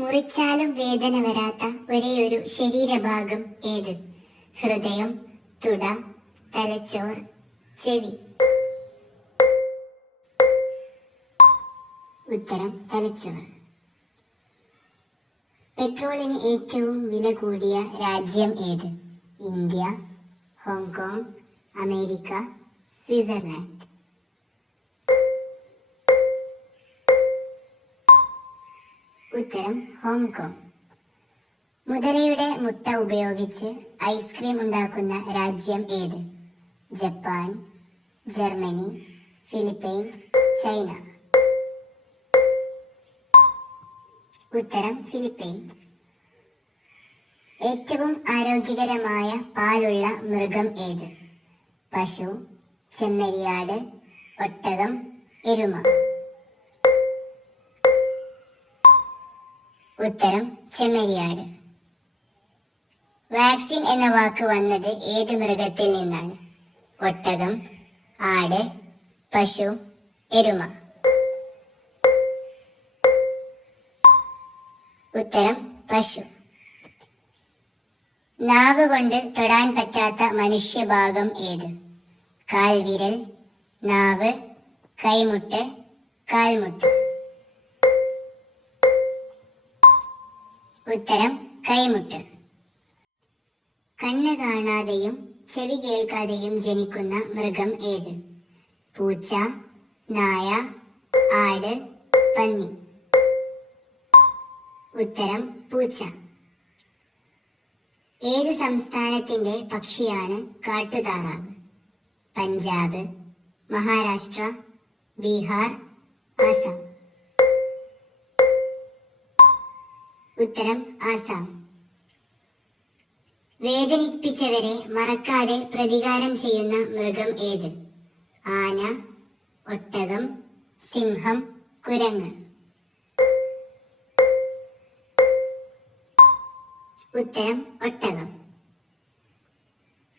മുറിച്ചാലും വേദന വരാത്ത ഒരേയൊരു ശരീരഭാഗം ഏത്? ഹൃദയം തുട തലച്ചോർ ചെവി. ഉത്തരം തലച്ചോർ. പെട്രോളിന് ഏറ്റവും വില കൂടിയ രാജ്യം ഏത്? India Hong Kong America Switzerland. ഉത്തരം ഹോങ്കോങ്. മുതലയുടെ മുട്ട ഉപയോഗിച്ച് ഐസ്ക്രീം ഉണ്ടാക്കുന്ന രാജ്യം ഏത്? Japan Germany Philippines China. ഉത്തരം ഫിലിപ്പീൻസ്. ഏറ്റവും ആരോഗ്യകരമായ പാലുള്ള മൃഗം ഏത്? പശു ചെമ്മരിയാട് ഒട്ടകം എരുമ. ഉത്തരം ചെമ്മരിയാട്. വാക്സിൻ എന്ന വാക്ക് വന്നത് ഏത് മൃഗത്തിൽ നിന്നാണ്? ഒട്ടകം ആട് പശു എരുമ. ഉത്തരം പശു. നാവ് കൊണ്ട് തൊടാൻ പറ്റാത്ത മനുഷ്യഭാഗം ഏത്? കാൽവിരൽ നാവ് കൈമുട്ട് കാൽമുട്ട്. ഉത്തരം കൈമുട്ട്. കണ്ണ് കാണാതെയും ചെവി കേൾക്കാതെയും ജനിക്കുന്ന മൃഗം ഏത്? പൂച്ച നായ ആട് പന്നി. ഉത്തരം പൂച്ച. ഏത് സംസ്ഥാനത്തിന്റെ പക്ഷിയാണ് കാട്ടുതാറാവ്? പഞ്ചാബ് മഹാരാഷ്ട്ര ബീഹാർ ആസാം ഉത്തരം ആസാം. വേദനിപ്പിച്ചവരെ മറക്കാതെ പ്രതികാരം ചെയ്യുന്ന മൃഗം ഏത്? ആന ഒട്ടകം സിംഹം കുരങ്ങ്. ഉത്തരം ഒട്ടകം.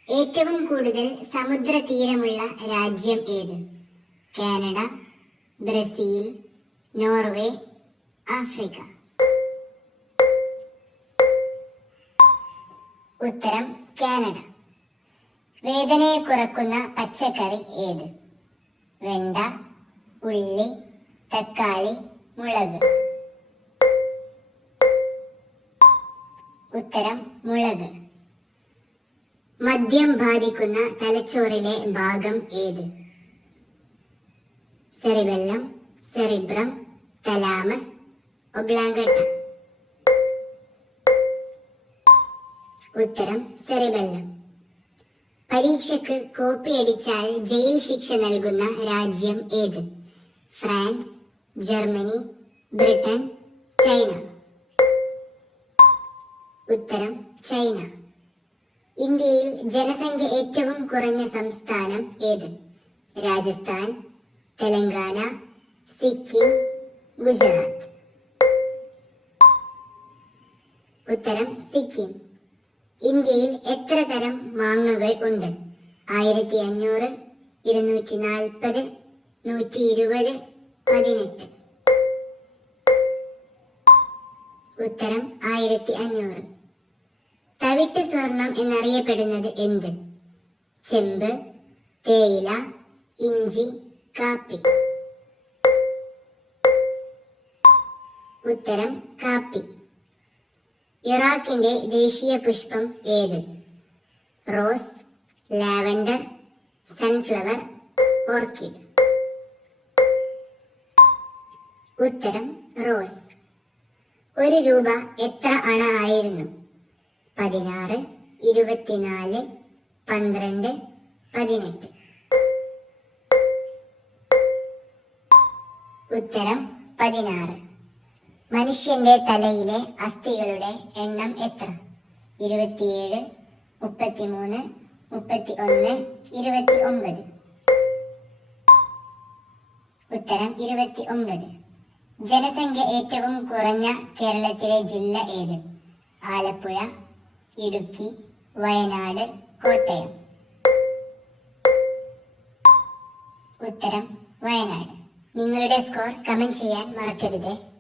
ഏറ്റവും കൂടുതൽ സമുദ്ര തീരമുള്ള രാജ്യം ഏത്? Canada Brazil Norway Africa. ഉത്തരം കാനഡ. വേദനയെ കുറക്കുന്ന പച്ചക്കറി ഏത്? വെണ്ട ഉള്ളി തക്കാളി മുളക്. ഉത്തരം മുളക്. മദ്യം ബാധിക്കുന്ന തലച്ചോറിലെ ഭാഗം ഏത്? Cerebellum cerebrum thalamus oblongata. ഉത്തരം സെറിബെല്ലം. പരീക്ഷയ്ക്ക് കോപ്പിയടിച്ചാൽ ജയിൽ ശിക്ഷ നൽകുന്ന രാജ്യം ഏത്? France Germany Britain China. ഉത്തരം ചൈന. ഇന്ത്യയിൽ ജനസംഖ്യ ഏറ്റവും കുറഞ്ഞ സംസ്ഥാനം ഏത്? രാജസ്ഥാൻ തെലങ്കാന സിക്കിം ഗുജറാത്ത്. ഉത്തരം സിക്കിം. ഇന്ത്യയിൽ എത്ര തരം മാങ്ങകൾ ഉണ്ട്? ആയിരത്തി അഞ്ഞൂറ് ഇരുന്നൂറ്റി നാൽപ്പത് നൂറ്റി ഇരുപത് പതിനെട്ട്. ഉത്തരം ആയിരത്തി അഞ്ഞൂറ് തവിട്ട് സ്വർണം എന്നറിയപ്പെടുന്നത് എന്ത്? ചെമ്പ് തേയില ഇഞ്ചി കാപ്പി. ഉത്തരം കാപ്പി. ഇറാഖിന്റെ ദേശീയ പുഷ്പം ഏത്? Rose lavender sunflower orchid. ഉത്തരം റോസ്. ഒരു രൂപ എത്ര അണ ആയിരുന്നു? പതിനാറ് ഇരുപത്തിനാല് പന്ത്രണ്ട് പതിനെട്ട്. ഉത്തരം പതിനാറ്. മനുഷ്യന്റെ തലയിലെ അസ്ഥികളുടെ എണ്ണം എത്ര? ഇരുപത്തിയേഴ് മുപ്പത്തിമൂന്ന് മുപ്പത്തി ഒന്ന് ഇരുപത്തി ഒമ്പത് ഉത്തരം ഇരുപത്തി ഒമ്പത് ജനസംഖ്യ ഏറ്റവും കുറഞ്ഞ കേരളത്തിലെ ജില്ല ഏത്? ആലപ്പുഴ ഇടുക്കി വയനാട് കോട്ടയം. ഉത്തരം വയനാട്. നിങ്ങളുടെ സ്കോർ കമന്റ് ചെയ്യാൻ മറക്കരുത്.